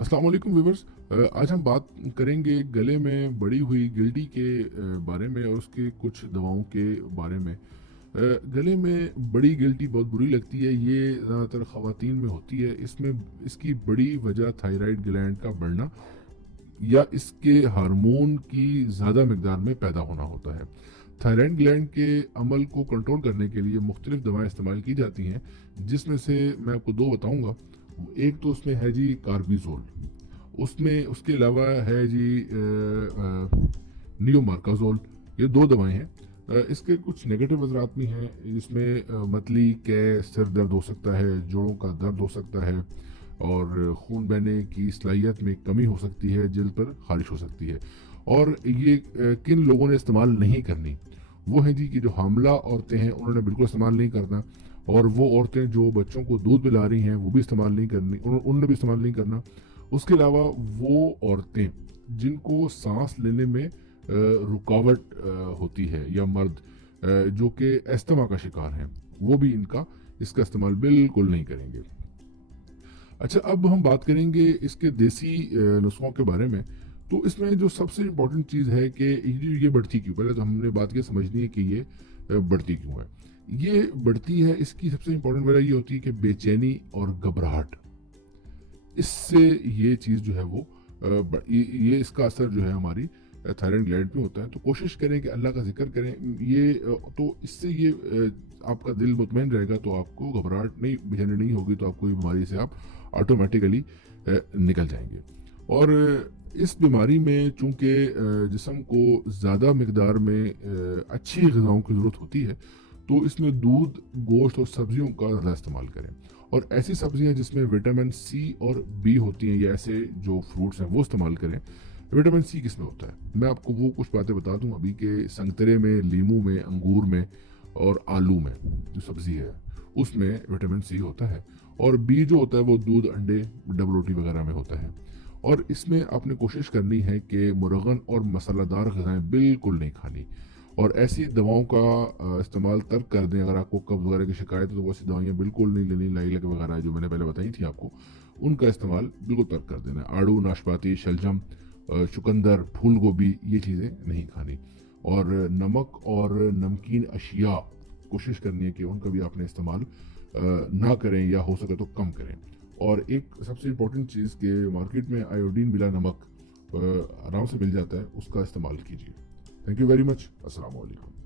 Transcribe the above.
अस्सलाम वालेकुम व्यूवर्स। आज हम बात करेंगे गले में बड़ी हुई गिल्टी के बारे में और उसके कुछ दवाओं के बारे में। गले में बड़ी गिल्टी बहुत बुरी लगती है। ये ज़्यादातर ख़वातीन में होती है। इसमें इसकी बड़ी वजह थायराइड ग्लैंड का बढ़ना या इसके हार्मोन की ज़्यादा मकदार में पैदा होना होता है। थायराइड ग्लैंड के अमल को कंट्रोल करने के लिए मुख्तलिफ दवाएं इस्तेमाल की जाती हैं, जिसमें से मैं आपको दो बताऊंगा। एक तो उसमें है जी कार्बिजोल, उसमें उसके अलावा है जी नियोमार्काजोल। ये दो दवाएं हैं। इसके कुछ नेगेटिव असरात भी हैं, जिसमें मतली के सिर दर्द हो सकता है, जोड़ों का दर्द हो सकता है और खून बहने की सलाहियत में कमी हो सकती है, जल्द पर खारिश हो सकती है। और ये किन लोगों ने इस्तेमाल नहीं करनी, वो हैं जी कि जो हामला औरतें हैं उन्होंने बिल्कुल इस्तेमाल नहीं करना, और वो औरतें जो बच्चों को दूध पिला रही हैं वो भी इस्तेमाल नहीं करनी, उन्होंने भी इस्तेमाल नहीं करना। उसके अलावा वो औरतें जिनको सांस लेने में रुकावट होती है, या मर्द जो कि अस्थमा का शिकार हैं, वो भी इसका इस्तेमाल बिल्कुल नहीं करेंगे। अच्छा, अब हम बात करेंगे इसके देसी नुस्खों के बारे में। तो इसमें जो सबसे इम्पोर्टेंट चीज़ है कि ये बढ़ती क्यों, पहले तो हमने बात ये समझनी है कि ये बढ़ती क्यों है। ये बढ़ती है, इसकी सबसे इम्पोर्टेंट वजह ये होती है कि बेचैनी और घबराहट, इससे ये चीज़ जो है वो ये इसका असर जो है हमारी थायराइड ग्लैंड पे होता है। तो कोशिश करें कि अल्लाह का जिक्र करें। ये तो इससे ये आपका दिल मुतमईन रहेगा, तो आपको घबराहट नहीं, बेचैनी नहीं होगी, तो आपको ये बीमारी से आप ऑटोमेटिकली निकल जाएंगे। और इस बीमारी में चूंकि जिस्म को ज़्यादा मकदार में अच्छी ग़िज़ाओं की ज़रूरत होती है, तो इसमें दूध, गोश्त और सब्जियों का ज़्यादा इस्तेमाल करें। और ऐसी सब्जियां जिसमें विटामिन सी और बी होती हैं, या ऐसे जो फ्रूट्स हैं वो इस्तेमाल करें। विटामिन सी किस में होता है, मैं आपको वो कुछ बातें बता दूं अभी के। संतरे में, लीमू में, अंगूर में और आलू में जो सब्जी है उसमें विटामिन सी होता है। और बी जो होता है वो दूध, अंडे, डबल रोटी वगैरह में होता है। और इसमें आपने कोशिश करनी है कि मुरगन और मसालेदार ग़िज़ाएं बिल्कुल नहीं खानी, और ऐसी दवाओं का इस्तेमाल तर्क कर दें। अगर आपको कब्ज़ वगैरह की शिकायत है तो वैसी दवाइयाँ बिल्कुल नहीं लेनी। लाइलक वगैरह जो मैंने पहले बताई थी आपको, उनका इस्तेमाल बिल्कुल तर्क कर देना। आड़ू, नाशपाती, शलजम, चुकंदर, फूल गोभी, ये चीज़ें नहीं खानी। और नमक और नमकीन अशिया कोशिश करनी है कि उनका भी आपने इस्तेमाल ना करें, या हो सके तो कम करें। और एक सबसे इम्पोर्टेंट चीज़ कि मार्केट में आयोडीन बिला नमक आराम से मिल जाता है, उसका इस्तेमाल कीजिए। Thank you very much. अस्सलाम वालेकुम।